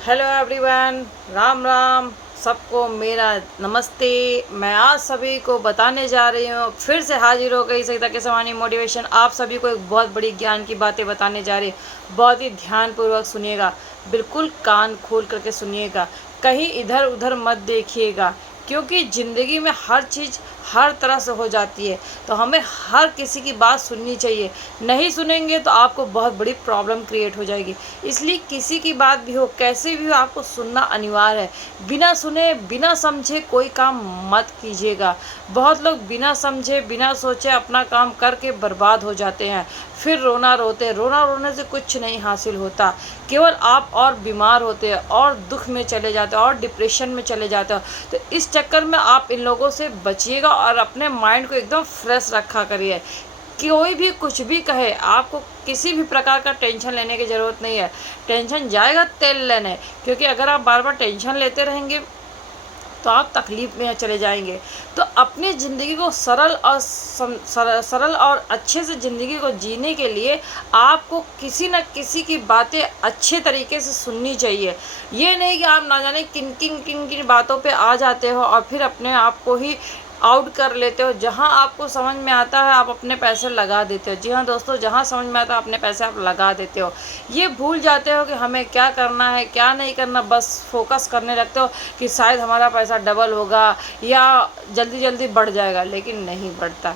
Hello everyone, Ram Ram सबको मेरा नमस्ते। मैं आज सभी को बताने जा रही हूँ, फिर से हाजिर हो गई सरिता केसवानी मोटिवेशन। आप सभी को एक बहुत बड़ी ज्ञान की बातें बताने जा रही हूँ। बहुत ही ध्यानपूर्वक सुनिएगा, बिल्कुल कान खोल करके सुनिएगा, कहीं इधर उधर मत देखिएगा, क्योंकि ज़िंदगी में हर चीज़ हर तरह से हो जाती है। तो हमें हर किसी की बात सुननी चाहिए। नहीं सुनेंगे तो आपको बहुत बड़ी प्रॉब्लम क्रिएट हो जाएगी। इसलिए किसी की बात भी हो, कैसे भी हो, आपको सुनना अनिवार्य है। बिना सुने बिना समझे कोई काम मत कीजिएगा। बहुत लोग बिना समझे बिना सोचे अपना काम करके बर्बाद हो जाते हैं, फिर रोना रोने से कुछ नहीं हासिल होता। केवल आप और बीमार होते हैं और दुख में चले जाते हो और डिप्रेशन में चले जाते हो। तो इस चक्कर में आप इन लोगों से बचिएगा और अपने माइंड को एकदम फ्रेश रखा करिए। कोई भी कुछ भी कहे, आपको किसी भी प्रकार का टेंशन लेने की ज़रूरत नहीं है। टेंशन जाएगा तेल लेने, क्योंकि अगर आप बार बार टेंशन लेते रहेंगे तो आप तकलीफ़ में चले जाएंगे। तो अपनी ज़िंदगी को सरल और अच्छे से ज़िंदगी को जीने के लिए आपको किसी न किसी की बातें अच्छे तरीके से सुननी चाहिए। ये नहीं कि आप ना जाने किन किन किन किन बातों पे आ जाते हो और फिर अपने आप को ही आउट कर लेते हो। जहाँ आपको समझ में आता है आप अपने पैसे लगा देते हो। जी हाँ दोस्तों, जहाँ समझ में आता है अपने पैसे आप लगा देते हो। ये भूल जाते हो कि हमें क्या करना है क्या नहीं करना। बस फोकस करने लगते हो कि शायद हमारा पैसा डबल होगा या जल्दी जल्दी बढ़ जाएगा, लेकिन नहीं बढ़ता।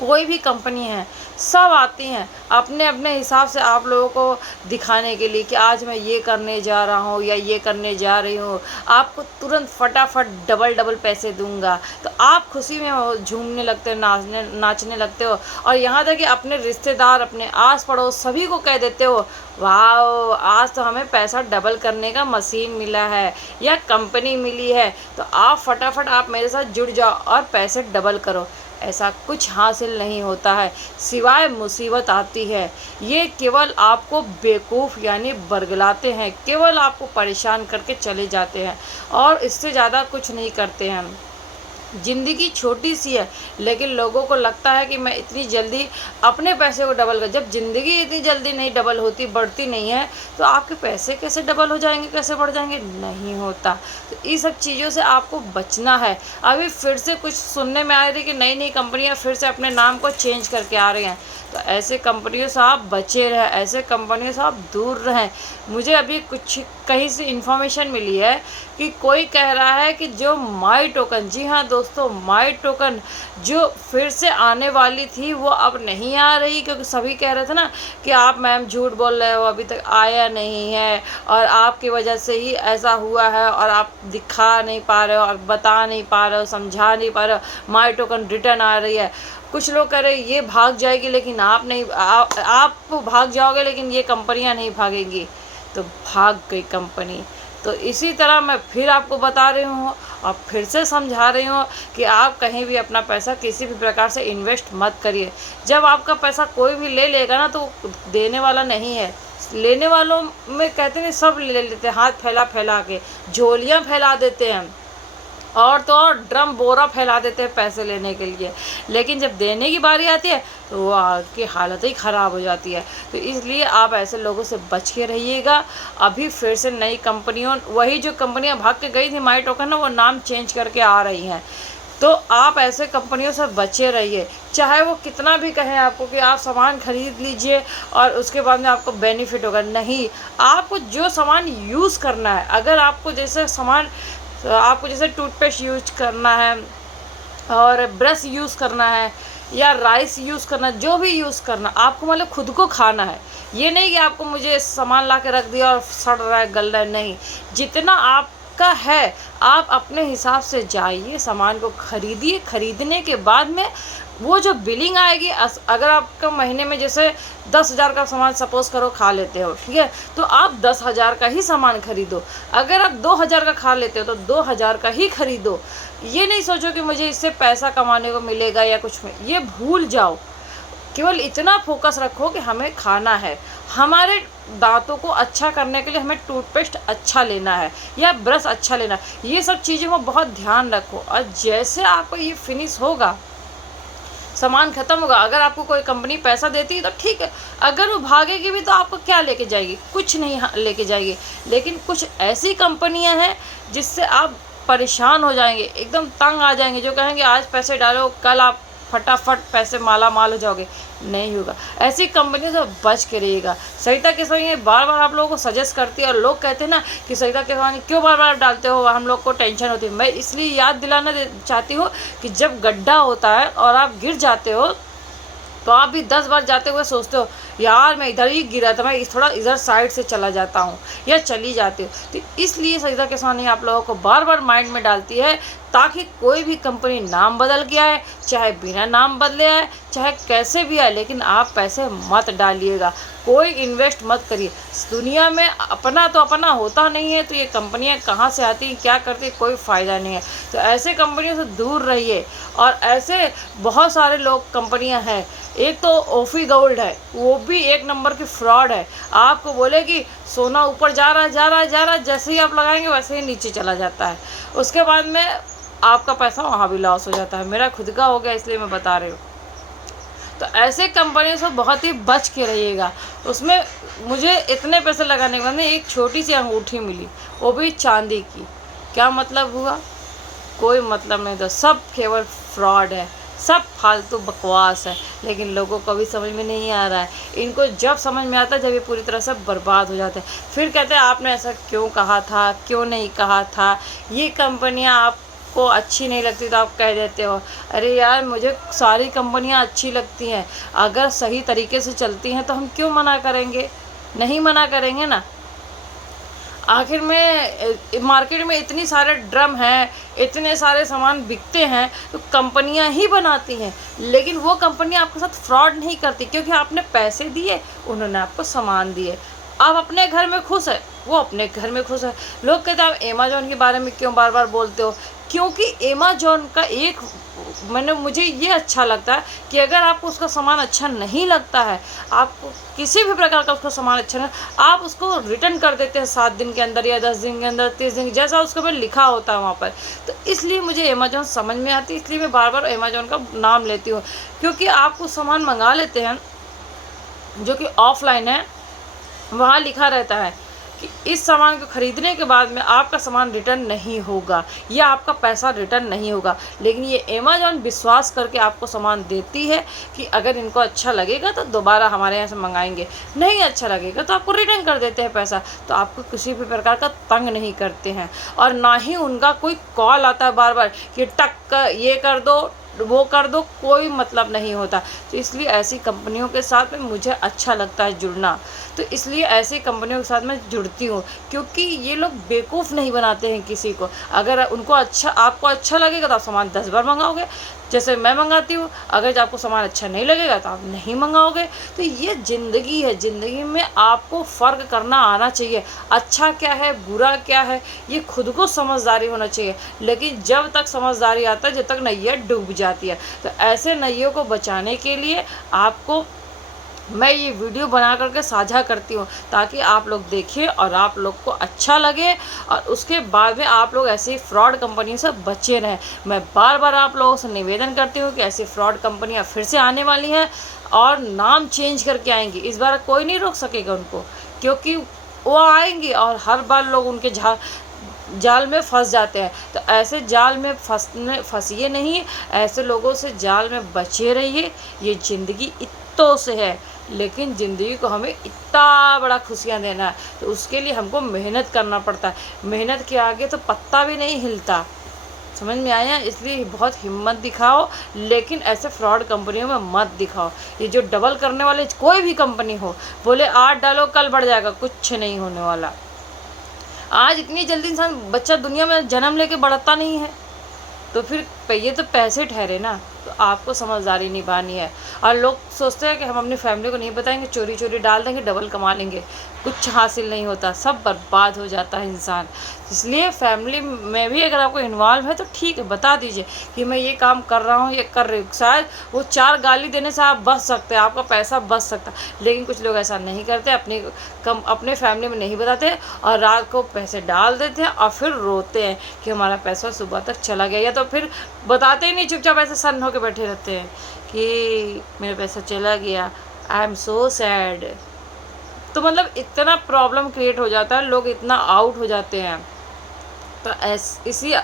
कोई भी कंपनी है, सब आती हैं अपने अपने हिसाब से आप लोगों को दिखाने के लिए कि आज मैं ये करने जा रहा हूँ या ये करने जा रही हूँ, आपको तुरंत फटाफट डबल डबल पैसे दूंगा। तो आप खुशी में झूमने लगते हो, नाचने लगते हो, और यहाँ तक कि अपने रिश्तेदार, अपने आस पड़ोस सभी को कह देते हो, वाह आज तो हमें पैसा डबल करने का मशीन मिला है या कंपनी मिली है, तो आप फटाफट आप मेरे साथ जुड़ जाओ और पैसे डबल करो। ऐसा कुछ हासिल नहीं होता है, सिवाय मुसीबत आती है। ये केवल आपको बेवकूफ़ यानी बरगलाते हैं, केवल आपको परेशान करके चले जाते हैं और इससे ज़्यादा कुछ नहीं करते हैं। ज़िंदगी छोटी सी है, लेकिन लोगों को लगता है कि मैं इतनी जल्दी अपने पैसे को डबल कर। जब ज़िंदगी इतनी जल्दी नहीं डबल होती, बढ़ती नहीं है, तो आपके पैसे कैसे डबल हो जाएंगे, कैसे बढ़ जाएंगे? नहीं होता। तो इन सब चीज़ों से आपको बचना है। अभी फिर से कुछ सुनने में आ रही है कि नई नई कंपनियां फिर से अपने नाम को चेंज करके आ रही हैं। तो ऐसे कंपनियों से आप बचे रहें, ऐसे कंपनियों से आप दूर रहें। मुझे अभी कुछ कहीं से इन्फॉर्मेशन मिली है कि कोई कह रहा है कि जो माई टोकन, जी हाँ दोस्तों, माई टोकन जो फिर से आने वाली थी वो अब नहीं आ रही, क्योंकि सभी कह रहे थे ना कि आप मैम झूठ बोल रहे हो, अभी तक आया नहीं है और आपकी वजह से ही ऐसा हुआ है और आप दिखा नहीं पा रहे हो और बता नहीं पा रहे हो, समझा नहीं पा रहे हो। माई टोकन रिटर्न आ रही है। कुछ लोग कह रहे ये भाग जाएगी, लेकिन आप नहीं, आप भाग जाओगे लेकिन ये कंपनियां नहीं भागेंगी। तो भाग गई कंपनी। तो इसी तरह मैं फिर आपको बता रही हूँ और फिर से समझा रही हूँ कि आप कहीं भी अपना पैसा किसी भी प्रकार से इन्वेस्ट मत करिए। जब आपका पैसा कोई भी ले लेगा ना, तो देने वाला नहीं है। लेने वालों में कहते नहीं, सब ले लेते हैं, हाथ फैला फैला के झोलियाँ फैला देते हैं और तो और ड्रम बोरा फैला देते हैं पैसे लेने के लिए, लेकिन जब देने की बारी आती है तो वो आपकी हालत ही ख़राब हो जाती है। तो इसलिए आप ऐसे लोगों से बच के रहिएगा। अभी फिर से नई कंपनियों, वही जो कंपनियां भाग के गई थी माई टोकन ना, वो नाम चेंज करके आ रही हैं। तो आप ऐसे कंपनियों से बचे रहिए। चाहे वो कितना भी कहें आपको कि आप सामान खरीद लीजिए और उसके बाद में आपको बेनिफिट होगा, नहीं। आपको जो सामान यूज़ करना है, अगर आपको जैसे सामान, तो आपको जैसे टूथपेस्ट यूज करना है और ब्रश यूज़ करना है या राइस यूज़ करना, जो भी यूज़ करना, आपको मतलब खुद को खाना है। ये नहीं कि आपको मुझे सामान ला के रख दिया और सड़ रहा है, गल रहा है, नहीं। जितना आपका है आप अपने हिसाब से जाइए, सामान को खरीदिए। खरीदने के बाद में वो जो बिलिंग आएगी, अगर आपका महीने में जैसे 10,000 का सामान सपोज करो खा लेते हो, ठीक है, तो आप 10,000 का ही सामान खरीदो। अगर आप 2,000 का खा लेते हो तो 2,000 का ही खरीदो। ये नहीं सोचो कि मुझे इससे पैसा कमाने को मिलेगा या कुछ में, ये भूल जाओ। केवल इतना फोकस रखो कि हमें खाना है। हमारे दांतों को अच्छा करने के लिए हमें टूथपेस्ट अच्छा लेना है या ब्रश अच्छा लेना है। ये सब चीज़ों को बहुत ध्यान रखो और जैसे आपको ये फिनिश होगा, सामान ख़त्म होगा। अगर आपको कोई कंपनी पैसा देती है तो ठीक है, अगर वो भागेगी भी तो आपको क्या लेके जाएगी? कुछ नहीं लेके जाएगी। लेकिन कुछ ऐसी कंपनियां हैं जिससे आप परेशान हो जाएंगे, एकदम तंग आ जाएंगे, जो कहेंगे आज पैसे डालो कल आप फटाफट पैसे माला माल हो जाओगे। नहीं होगा। ऐसी कंपनियों से बच के रहिएगा। सरिता केसवानी बार बार आप लोगों को सजेस्ट करती है, और लोग कहते हैं ना कि सरिता केसवानी क्यों बार बार डालते हो, हम लोग को टेंशन होती है। मैं इसलिए याद दिलाना चाहती हूँ कि जब गड्ढा होता है और आप गिर जाते हो तो आप भी 10 बार जाते हुए सोचते हो यार मैं इधर ही गिरा था, मैं थोड़ा इधर साइड से चला जाता हूँ या चली जाती हूँ। तो इसलिए सरिता केसवानी आप लोगों को बार बार माइंड में डालती है, ताकि कोई भी कंपनी नाम बदल के आए, चाहे बिना नाम बदले आए, चाहे कैसे भी आए, लेकिन आप पैसे मत डालिएगा, कोई इन्वेस्ट मत करिए। दुनिया में अपना तो अपना होता नहीं है, तो ये कंपनियां कहाँ से आती हैं, क्या करती हैं, कोई फ़ायदा नहीं है। तो ऐसे कंपनियों से दूर रहिए। और ऐसे बहुत सारे लोग कंपनियां हैं। एक तो ओफी गोल्ड है, वो भी एक नंबर की फ्रॉड है। आपको बोले कि सोना ऊपर जा रहा है जा रहा है जा रहा है, जैसे ही आप लगाएंगे वैसे ही नीचे चला जाता है। उसके बाद में आपका पैसा वहाँ भी लॉस हो जाता है। मेरा खुद का हो गया, इसलिए मैं बता रही हूँ। तो ऐसे कंपनियों से बहुत ही बच के रहिएगा। उसमें मुझे इतने पैसे लगाने के बाद में एक छोटी सी अंगूठी मिली, वो भी चांदी की। क्या मतलब हुआ? कोई मतलब नहीं था। सब केवल फ्रॉड है, सब फालतू बकवास है। लेकिन लोगों को भी समझ में नहीं आ रहा है। इनको जब समझ में आता है जब ये पूरी तरह से बर्बाद हो जाता है। फिर कहते हैं आपने ऐसा क्यों कहा था, क्यों नहीं कहा था, ये कंपनियां आपको अच्छी नहीं लगती तो आप कह देते हो। अरे यार मुझे सारी कंपनियां अच्छी लगती हैं, अगर सही तरीके से चलती हैं तो हम क्यों मना करेंगे? नहीं मना करेंगे ना। आखिर में मार्केट में इतनी सारे ड्रम हैं, इतने सारे सामान बिकते हैं, तो कंपनियां ही बनाती हैं। लेकिन वो कंपनियां आपके साथ फ्रॉड नहीं करती, क्योंकि आपने पैसे दिए, उन्होंने आपको सामान दिए। आप अपने घर में खुश है, वो अपने घर में खुश है। लोग कहते हैं आप अमेज़ॉन के बारे में क्यों बार बार बोलते हो? क्योंकि अमेज़ॉन का एक मुझे ये अच्छा लगता है कि अगर आपको उसका सामान अच्छा नहीं लगता है, आपको किसी भी प्रकार का उसका सामान अच्छा नहीं, आप उसको रिटर्न कर देते हैं 7 दिन के अंदर या 10 दिन के अंदर, 30 दिन, जैसा उसके ऊपर लिखा होता है वहाँ पर। तो इसलिए मुझे अमेज़ॉन समझ में आती है, इसलिए मैं बार बार अमेज़ॉन का नाम लेती हूँ। क्योंकि आप कुछ सामान मंगा लेते हैं जो कि ऑफलाइन है, वहाँ लिखा रहता है कि इस सामान को ख़रीदने के बाद में आपका सामान रिटर्न नहीं होगा या आपका पैसा रिटर्न नहीं होगा। लेकिन ये अमेज़ॉन विश्वास करके आपको सामान देती है कि अगर इनको अच्छा लगेगा तो दोबारा हमारे यहाँ से मंगाएंगे, नहीं अच्छा लगेगा तो आपको रिटर्न कर देते हैं पैसा। तो आपको किसी भी प्रकार का तंग नहीं करते हैं, और ना ही उनका कोई कॉल आता है बार बार कि टक ये कर दो वो कर दो, कोई मतलब नहीं होता। तो इसलिए ऐसी कंपनियों के साथ में मुझे अच्छा लगता है जुड़ना। तो इसलिए ऐसी कंपनियों के साथ मैं जुड़ती हूँ, क्योंकि ये लोग बेवकूफ़ नहीं बनाते हैं किसी को। अगर उनको अच्छा आपको अच्छा लगेगा तो आप सामान 10 बार मंगाओगे, जैसे मैं मंगाती हूँ। अगर आपको सामान अच्छा नहीं लगेगा तो आप नहीं मंगाओगे। तो ये ज़िंदगी है, ज़िंदगी में आपको फ़र्क करना आना चाहिए। अच्छा क्या है, बुरा क्या है, ये खुद को समझदारी होना चाहिए। लेकिन जब तक समझदारी आता है, जब तक नैया डूब जाती है। तो ऐसे नैयों को बचाने के लिए आपको मैं ये वीडियो बना करके साझा करती हूँ, ताकि आप लोग देखिए और आप लोग को अच्छा लगे, और उसके बाद में आप लोग ऐसी फ्रॉड कंपनियों से बचे रहें। मैं बार बार आप लोगों से निवेदन करती हूँ कि ऐसी फ्रॉड कंपनियाँ फिर से आने वाली हैं और नाम चेंज करके आएंगी। इस बार कोई नहीं रोक सकेगा उनको, क्योंकि वो आएंगे और हर बार लोग उनके जाल में फंस जाते हैं। तो ऐसे जाल में फंसिए नहीं, ऐसे लोगों से जाल में बचे रहिए। ये ज़िंदगी इत्तों से है, लेकिन ज़िंदगी को हमें इतना बड़ा खुशियाँ देना है, तो उसके लिए हमको मेहनत करना पड़ता है। मेहनत के आगे तो पत्ता भी नहीं हिलता। समझ में आया? इसलिए बहुत हिम्मत दिखाओ, लेकिन ऐसे फ्रॉड कंपनियों में मत दिखाओ। ये जो डबल करने वाले कोई भी कंपनी हो, बोले 8 डालो कल बढ़ जाएगा, कुछ नहीं होने वाला। आज इतनी जल्दी इंसान बच्चा दुनिया में जन्म लेके बढ़ता नहीं है, तो फिर ये तो पैसे ठहरे ना। तो आपको समझदारी निभानी है। और लोग सोचते हैं कि हम अपनी फैमिली को नहीं बताएंगे, चोरी चोरी डाल देंगे, डबल कमा लेंगे। कुछ हासिल नहीं होता, सब बर्बाद हो जाता है इंसान। इसलिए फैमिली में भी अगर आपको इन्वॉल्व है तो ठीक है, बता दीजिए कि मैं ये काम कर रहा हूँ, ये कर रही हूँ। शायद वो 4 गाली देने से आप बच सकते हैं, आपका पैसा बच सकता है। लेकिन कुछ लोग ऐसा नहीं करते, अपने फैमिली में नहीं बताते और रात को पैसे डाल देते हैं और फिर रोते हैं कि हमारा पैसा सुबह तक चला गया, या तो फिर बताते ही नहीं, चुपचाप ऐसे सन्न होकर बैठे रहते हैं कि मेरा पैसा चला गया, आई एम सो सैड। तो मतलब इतना प्रॉब्लम क्रिएट हो जाता है, लोग इतना आउट हो जाते हैं। तो इसी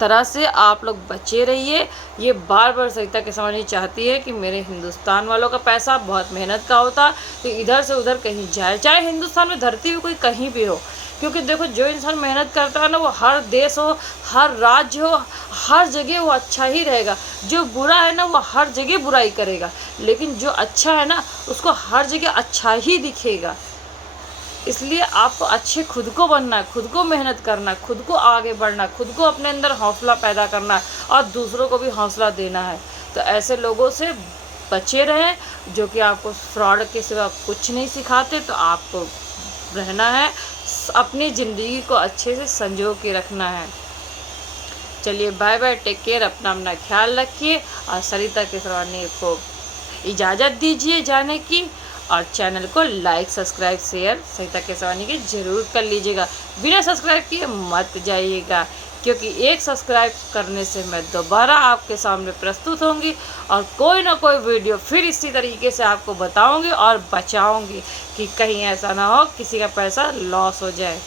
तरह से आप लोग बचे रहिए। ये बार बार सरिता केसवानी चाहती है कि मेरे हिंदुस्तान वालों का पैसा बहुत मेहनत का होता, तो इधर से उधर कहीं जाए, चाहे हिंदुस्तान में धरती भी कोई कहीं भी हो। क्योंकि देखो, जो इंसान मेहनत करता है ना, वो हर देश हो, हर राज्य हो, हर जगह वो अच्छा ही रहेगा। जो बुरा है ना, वो हर जगह बुराई करेगा, लेकिन जो अच्छा है ना, उसको हर जगह अच्छा ही दिखेगा। इसलिए आपको अच्छे खुद को बनना है, खुद को मेहनत करना है, खुद को आगे बढ़ना है, खुद को अपने अंदर हौसला पैदा करना है और दूसरों को भी हौसला देना है। तो ऐसे लोगों से बचे रहें जो कि आपको फ्रॉड के सिवा कुछ नहीं सिखाते। तो आपको रहना है, अपनी ज़िंदगी को अच्छे से संजो के रखना है। चलिए बाय बाय, टेक केयर, अपना ख्याल रखिए और सरिता केसवानी को इजाज़त दीजिए जाने की। और चैनल को लाइक, सब्सक्राइब, शेयर सरिता केसवानी की ज़रूर कर लीजिएगा। बिना सब्सक्राइब किए मत जाइएगा, क्योंकि एक सब्सक्राइब करने से मैं दोबारा आपके सामने प्रस्तुत होंगी और कोई ना कोई वीडियो फिर इसी तरीके से आपको बताऊंगी और बचाऊंगी कि कहीं ऐसा ना हो किसी का पैसा लॉस हो जाए।